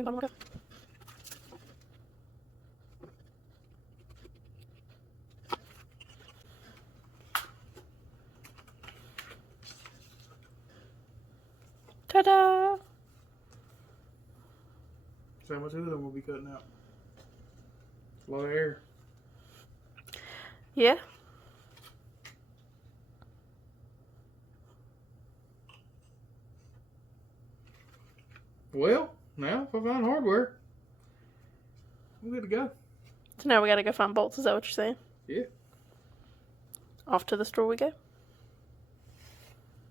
You want more go? Ta-da! So how much of them will be cutting out? A lot of air. Yeah. Well, now if I find hardware, we're good to go. So now we gotta go find bolts, is that what you're saying? Yeah. Off to the store we go? I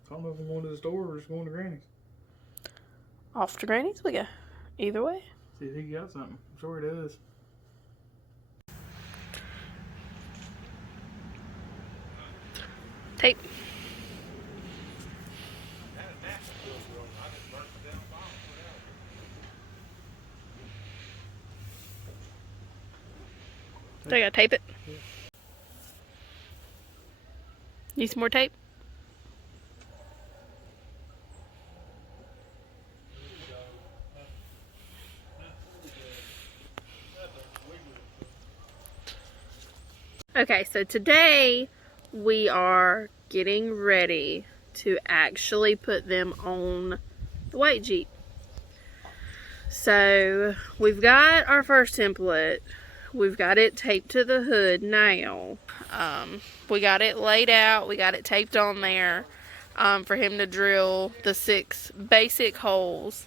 don't know if I'm going to the store or just going to Granny's. Off to Granny's we go. Either way. See if he got something. I'm sure he does. Tape. So I gotta tape it. Yeah. Need some more tape? Okay, so today we are getting ready to actually put them on the white Jeep. So we've got our first template. We've got it taped to the hood now. We got it laid out. We got it taped on there for him to drill the 6 basic holes.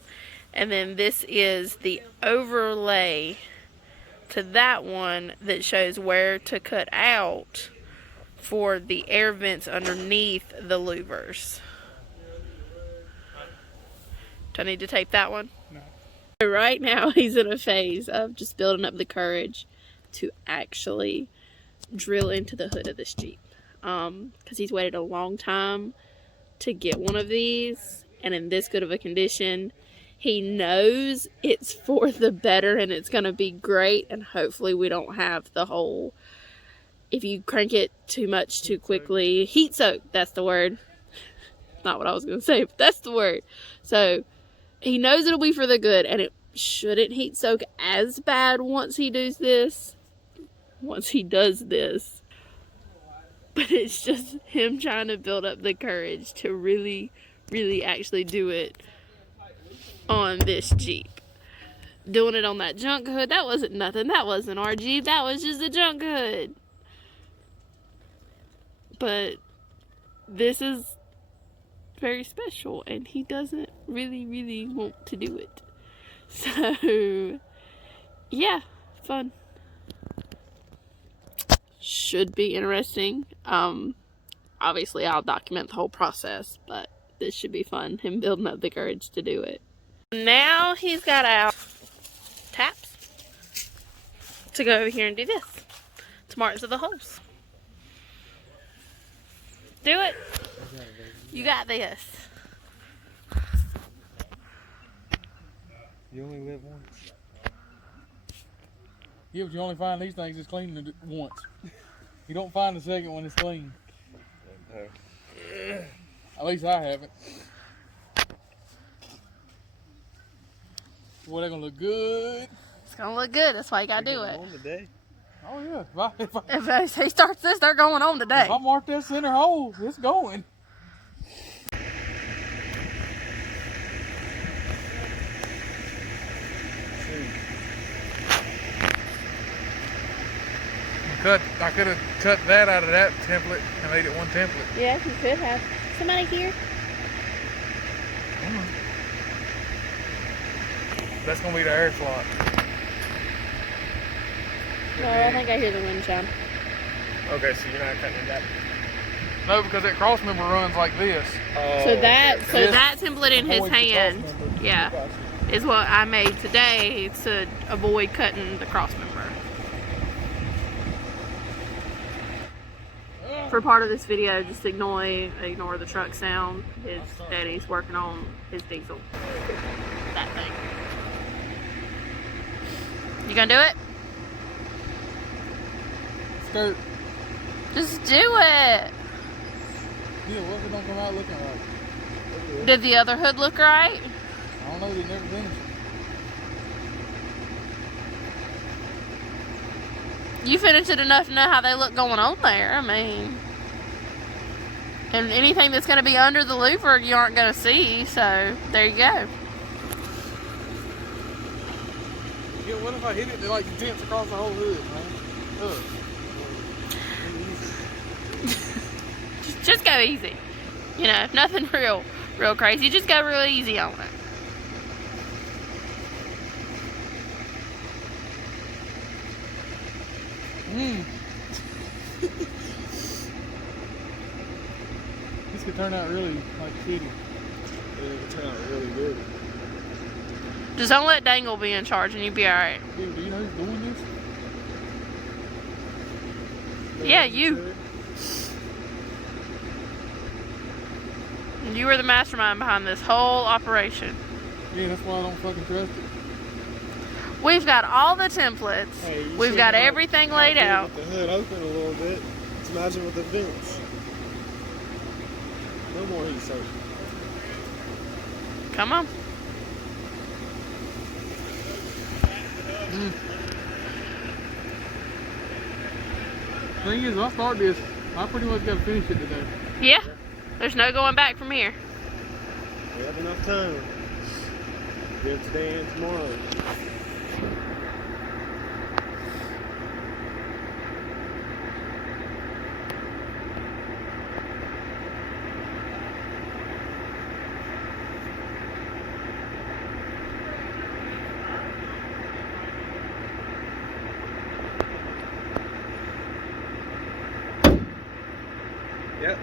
And then this is the overlay to that one that shows where to cut out for the air vents underneath the louvers. Do I need to tape that one? No. So right now he's in a phase of just building up the courage to actually drill into the hood of this Jeep. Because he's waited a long time to get one of these, and in this good of a condition. He knows it's for the better and it's going to be great, and hopefully we don't have the whole, if you crank it too much too quickly, heat soak, that's the word. Not what I was going to say, but that's the word. So he knows it'll be for the good, and it shouldn't heat soak as bad once he does this. But it's just him trying to build up the courage to really, really actually do it on this Jeep. Doing it on that junk hood, that wasn't nothing. That wasn't our Jeep. That was just a junk hood. But this is very special, and he doesn't really, really want to do it. So, yeah, fun. Should be interesting. Obviously, I'll document the whole process, but this should be fun. Him building up the courage to do it. Now he's got out taps to go over here and do this. To mark to the holes. Do it. You got this. You only live once. Yeah, but you only find these things that's clean once. You don't find the second one that's clean. At least I haven't. Boy, they're gonna look good. It's gonna look good. That's why you gotta do it. On today. Oh yeah. If he starts this, they're going on today. If I mark that center hole, it's going. I could have cut that out of that template and made it one template. Yeah, you could have. Somebody here? That's gonna be the air slot. No, I think I hear the wind chime. Okay, so you're not cutting that. No, because that cross member runs like this. Oh, So that okay. that template in his hand, yeah, is what I made today to avoid cutting the cross member. For part of this video, just ignore the truck sound. His daddy's working on his diesel. That thing. You gonna do it? Skirt. Just do it. Yeah, what if it don't come out looking right? Did the other hood look right? I don't know, they never finished. You finished it enough to know how they look going on there. I mean, and anything that's going to be under the louver you aren't going to see, so there you go. Yeah, what if I hit it, it like dents across the whole hood, man? Just go easy. You know, nothing real crazy. Just go real easy on it. This could turn out really like shitty. Yeah, it turned out really good. Just don't let Dangle be in charge and you'll be alright. Dude, do you know who's doing this? Yeah, you. You were the mastermind behind this whole operation. Yeah, that's why I don't fucking trust it. We've got all the templates. Hey, We've got everything laid out. With the hood open a little bit. Let's imagine with the vents. No more heat soak. Come on. Thing is, when I start this, I pretty much got to finish it today. Yeah. There's no going back from here. We have enough time. Do it today and tomorrow. Yep.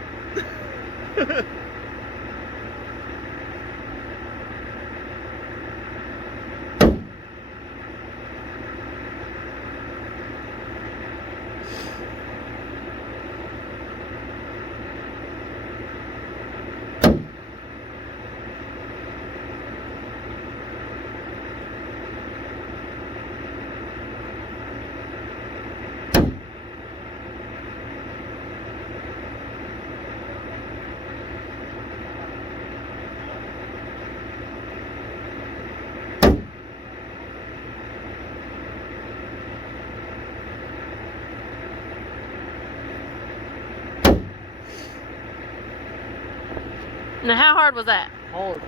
Now, how hard was that? Hard.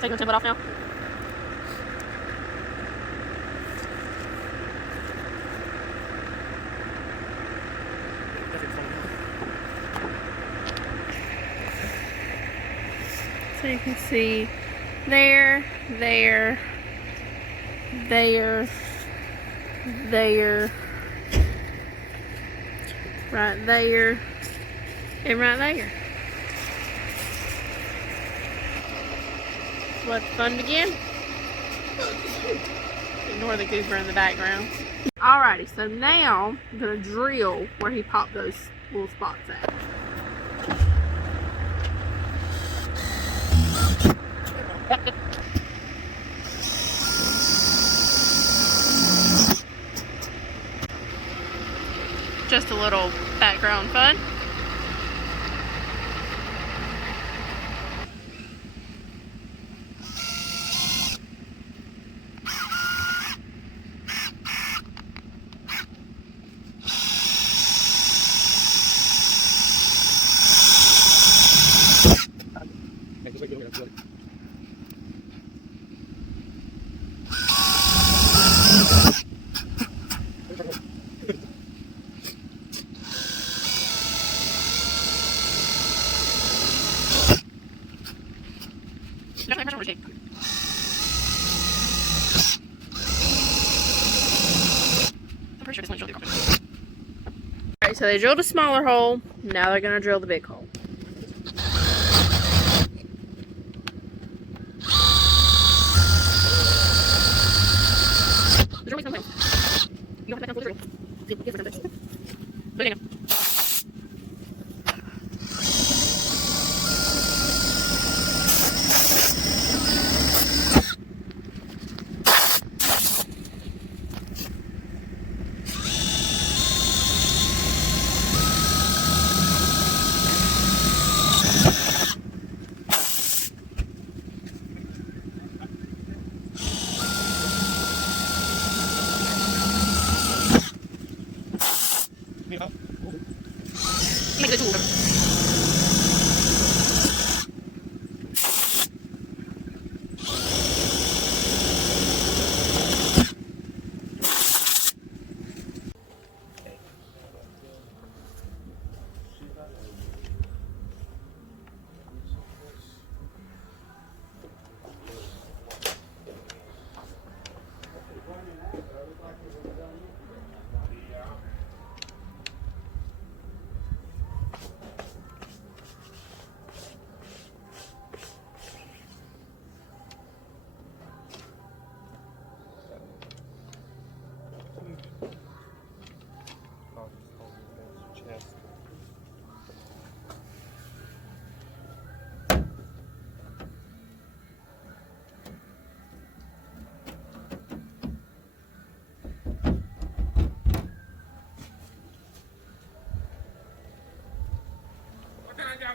Taking the template off now? So you can see there, there, there, there, right there, and right there. Let the fun begin. Ignore the goober in the background. Alrighty, so now I'm gonna drill where he popped those little spots at. Just a little background fun. Alright, so they drilled a smaller hole. Now they're going to drill the big hole.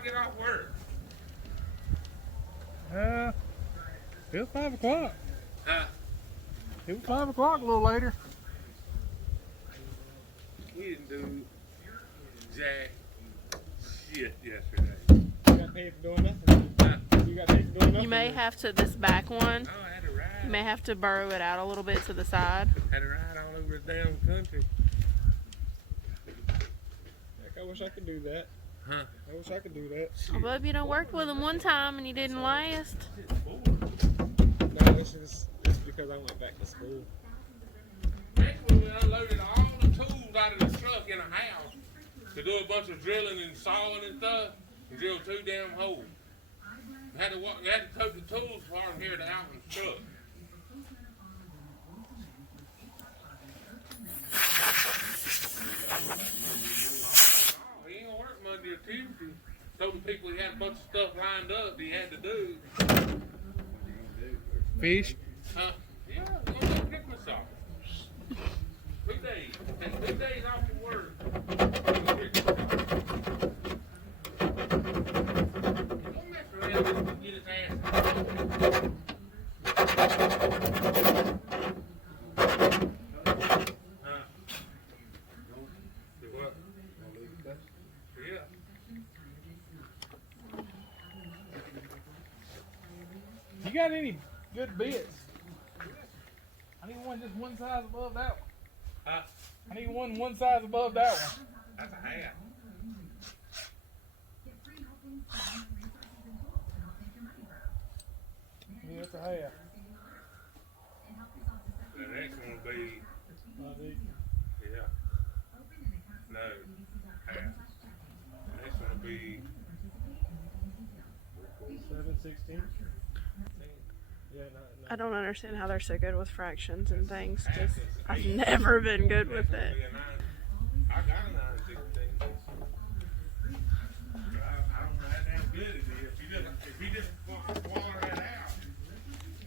get off work? It was 5 o'clock. Huh? It was 5 o'clock a little later. We didn't do jack shit yesterday. You got paid for doing nothing. Huh? You got paid for doing nothing. You may have to, this back one, Oh, I had to ride. you may have to burrow it out a little bit to the side. Had to ride all over the damn country. Heck, I wish I could do that. Huh? I wish I could do that. Oh, bub, you done worked with him one time and he didn't last. No, it's because I went back to school. Actually, we unloaded all the tools out of the truck in a house to do a bunch of drilling and sawing and stuff and drill 2 damn holes. We had to tote the tools from here to Alvin's truck. Oh, he ain't gonna work Monday or Tuesday. Told the people he had a bunch of stuff lined up that he had to do. Fish. Huh? Yeah, we're gonna go Christmas off. 2 days. And 2 days off from work. Don't mess around and get his ass. Huh? Do what? Yeah. You got any good bits? I need one just one size above that one. Huh? I need one size above that one. That's a hat. Yeah, that's a half. The next one will be, yeah. No, half. The next one will be 7/16. Yeah, no. I don't understand how they're so good with fractions and things. Just, I've never been good with it. I got a 9/16. I don't know how damn good it is. If you just swallow that out.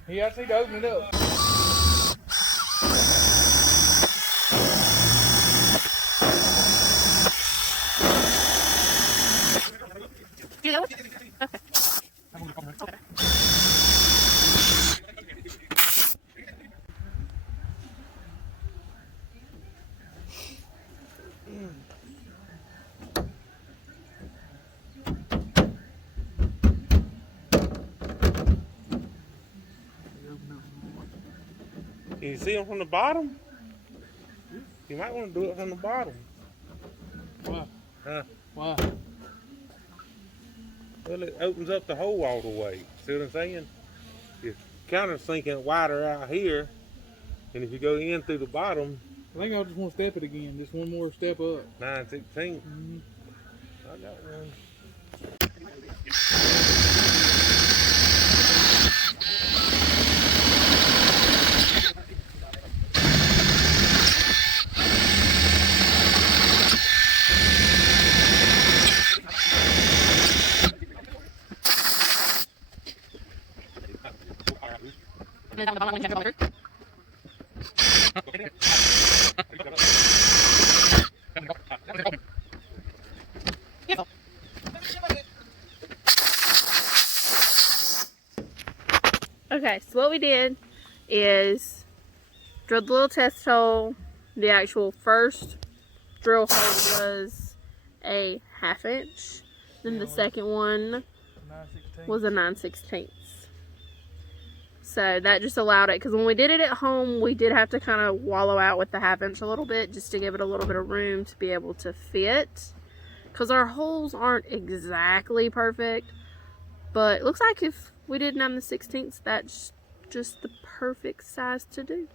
He actually to open it up. Can you see them from the bottom? You might want to do it from the bottom. Why? Huh? Why? Well, it opens up the hole all the way. See what I'm saying? You're kind of sinking wider out here, and if you go in through the bottom, I think I just want to step it again. Just one more step up. 9/16. Mm-hmm. I got one. Okay, so what we did is drilled the little test hole. The actual first drill hole was a 1/2 inch. Then the second one 9/16. was a 9/16. So that just allowed it, because when we did it at home, we did have to kind of wallow out with the 1/2 inch a little bit just to give it a little bit of room to be able to fit. Because our holes aren't exactly perfect, but it looks like if we did 9/16, that's just the perfect size to do.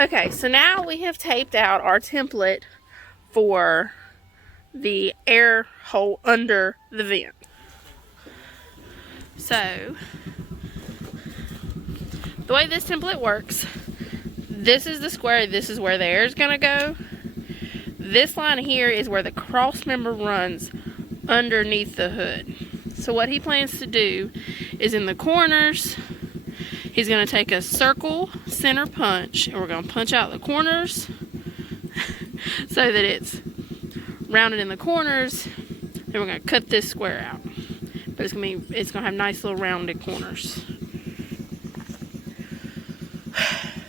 Okay, so now we have taped out our template for the air hole under the vent. So, the way this template works, this is the square, this is where the air is gonna go. This line here is where the cross member runs underneath the hood. So what he plans to do is in the corners, he's gonna take a circle center punch and we're gonna punch out the corners so that it's rounded in the corners. Then we're gonna cut this square out. But it's gonna have nice little rounded corners.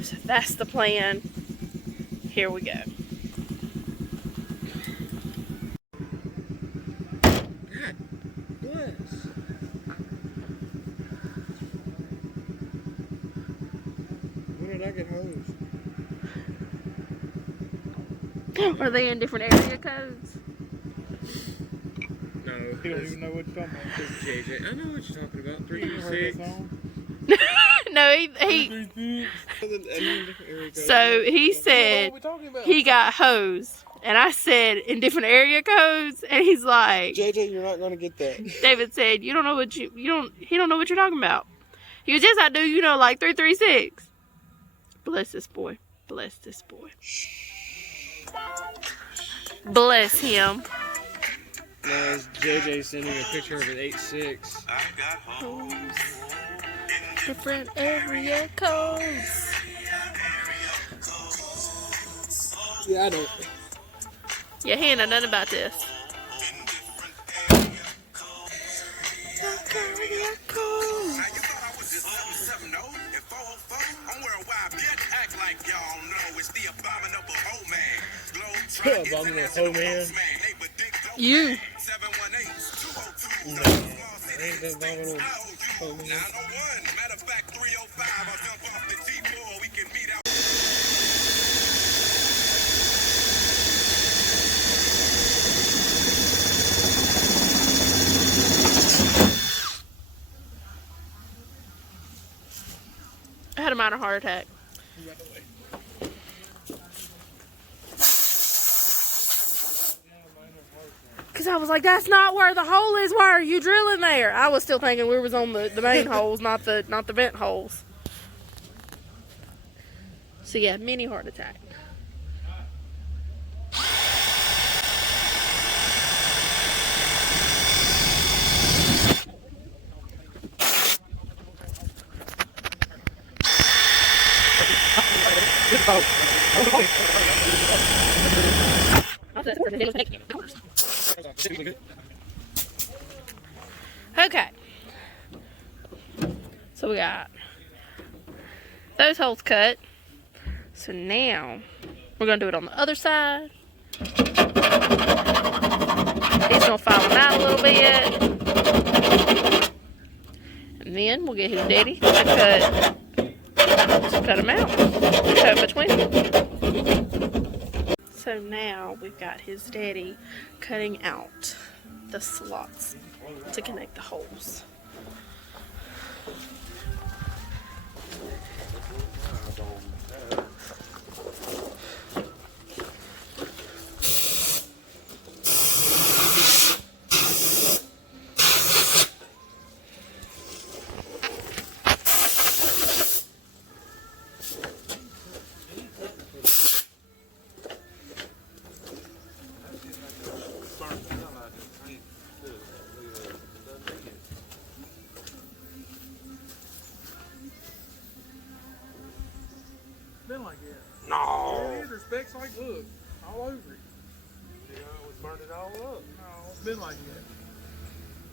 So that's the plan. Here we go. God bless. When did I get hosed? Are they in different area codes? No, You don't even know what you're talking about. JJ. I know what you're talking about. 336. No, So he said he got hosed, and I said in different area codes, and he's like, JJ, you're not gonna get that. David said, he don't know what you're talking about. He goes, yes I do, like 336. Bless this boy. Bless this boy. Bless him. No, it's JJ sending a picture of an 8.6. Different area codes. Yeah, I don't. Yeah, he ain't know nothing about this. Abominable hoe man. You. No, ain't the abominable hoe man. I had a minor heart attack. Because I was like, that's not where the hole is. Why are you drilling there? I was still thinking we was on the main holes, not the vent holes. So yeah, mini heart attack. Okay. So we got those holes cut. So now we're going to do it on the other side. He's going to file them out a little bit. And then we'll get his daddy to cut them out. Cut between them. So now we've got his daddy cutting out the slots to connect the holes. Been like that. No. It is, respects like, look, all over it. We burned it all up. No, it's been like that.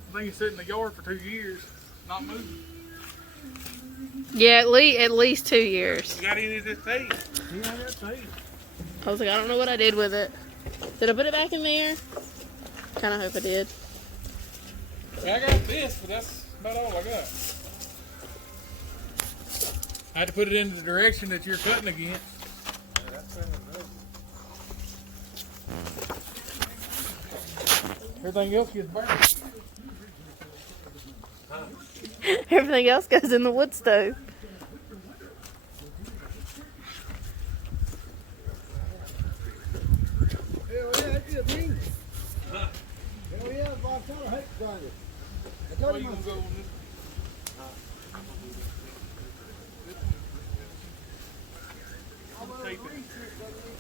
I think it's sitting in the yard for 2 years, not moving. Yeah, at least 2 years. You got any of this tape? Yeah, I got tape. I was like, I don't know what I did with it. Did I put it back in there? Kind of hope I did. I got this, but that's about all I got. I had to put it into the direction that you're cutting against. Everything else gets burned. Everything else goes in the wood stove. Hell yeah, that's it, me. Hell yeah, Bob, tell her, hey, grind it. I told him,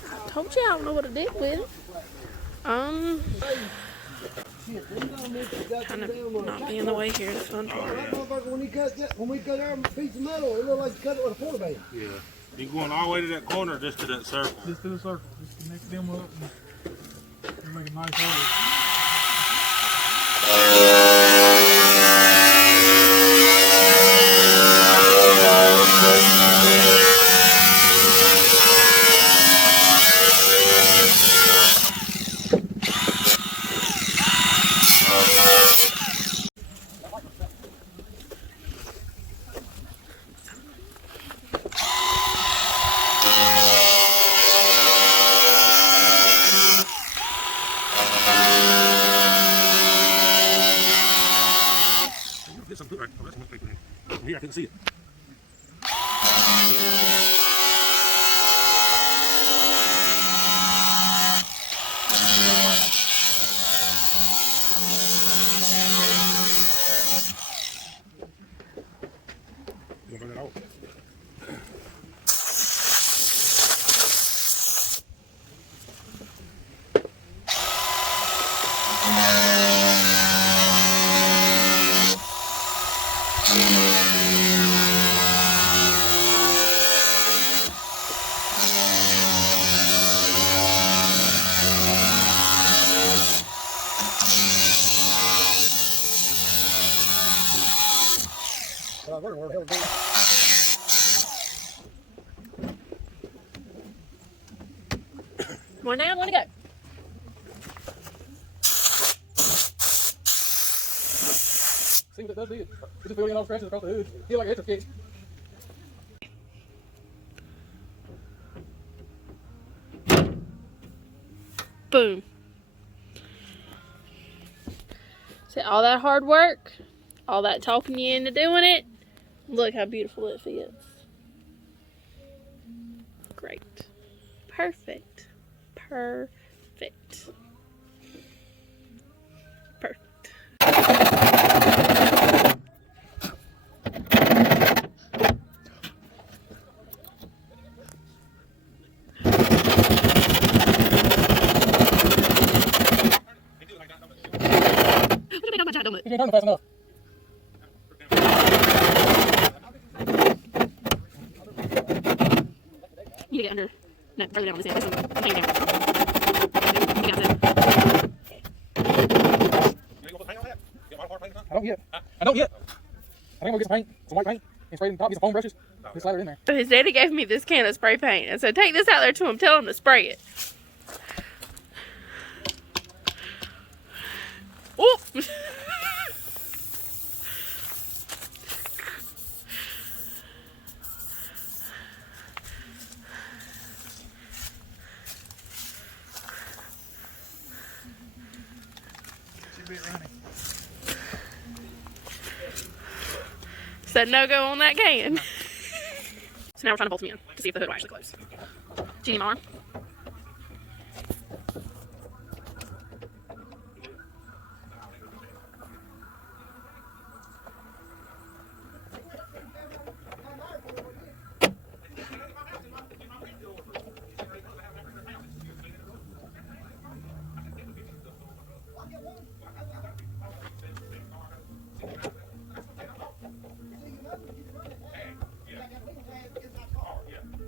I told you I don't know what I did with it. Kind of not be in the way here. The fun part. that motherfucker, when we cut our piece of metal, it looked like you cut it with a porta band. Yeah. You going all the way to that corner or just to that circle? Just to the circle. Just connect them up and make a nice hole. One down, one to go. See what it does to you. It just fills in all scratches across the hood. Feel like it's a kick. Boom. See, all that hard work, all that talking you into doing it, look how beautiful it fits. Great. Perfect. Perfect. Perfect. You can't turn it fast enough. You need to get under. No, further down on this end. This one, hang down. You got it. I don't yet. I don't yet. I think I'm gonna get some paint, some white paint, and spray it on top, get some foam brushes. Just slide it in there. His daddy gave me this can of spray paint and said, take this out there to him, tell him to spray it. Oh! Said no go on that can. So now we're trying to bolt them in to see if the hood will actually close. Genie Mar.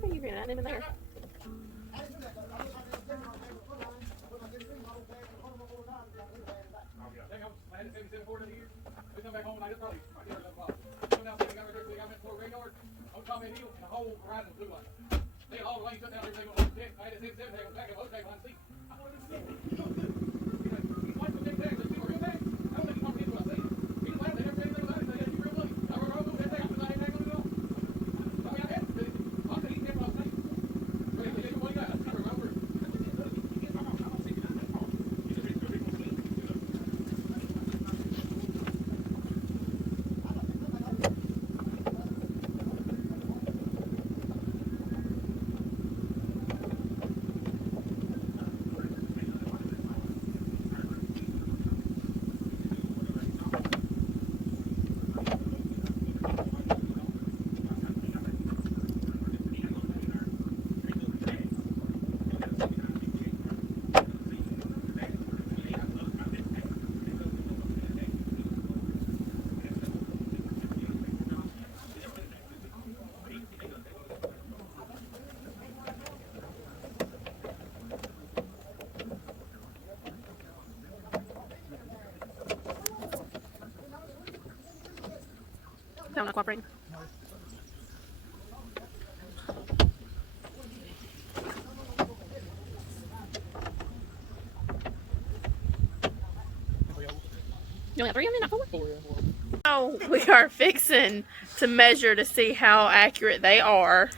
What are you doing? I didn't even there. They're not cooperating. You only got 3 of them, not 4? 4, yeah, 4. Now we are fixing to measure to see how accurate they are.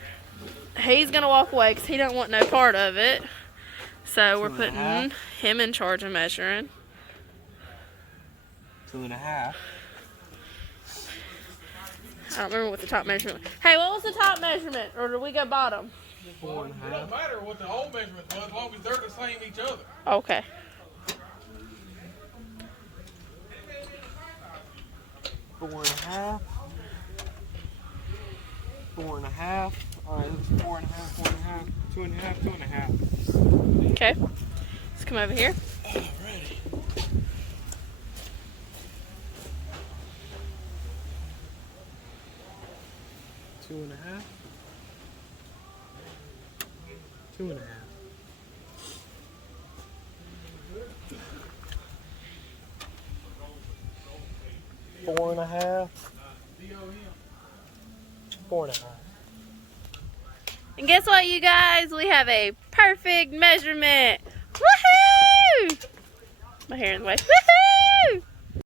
He's gonna walk away because he don't want no part of it. So we're putting him in charge of measuring. 2.5. I don't remember what the top measurement was. Hey, what was the top measurement? Or did we go bottom? 4.5. It don't matter what the whole measurement was, as long as they're the same each other. Okay. 4.5. 4.5. Alright, it was 4.5, 4.5, 2.5, 2.5. Okay. Let's come over here. Alrighty. 2.5. 2.5. 4.5. 4.5. And guess what, you guys? We have a perfect measurement. Woohoo! My hair in the way. Woohoo!